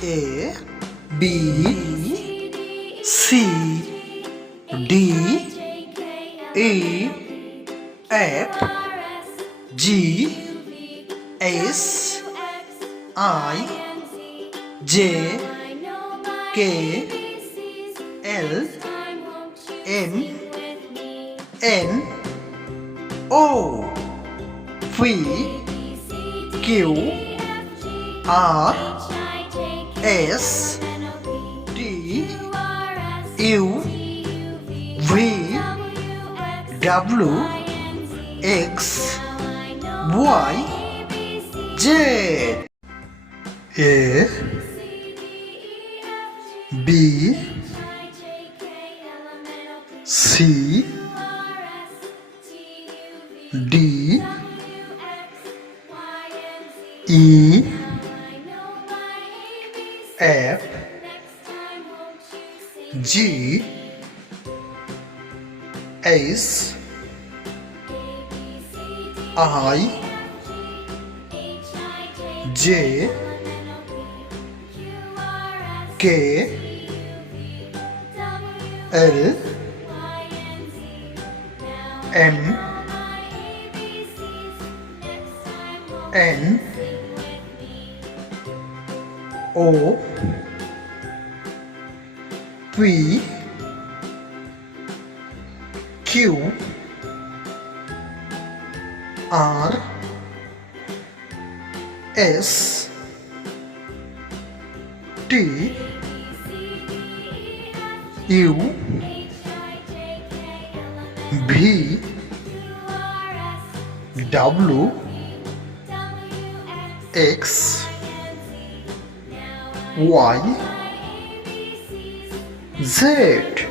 A B C D E F G H I J K L M N O P Q R S T U V W X Y Z. A B C D E F G H I J K L M N O P Q R S T U V W X Y Z.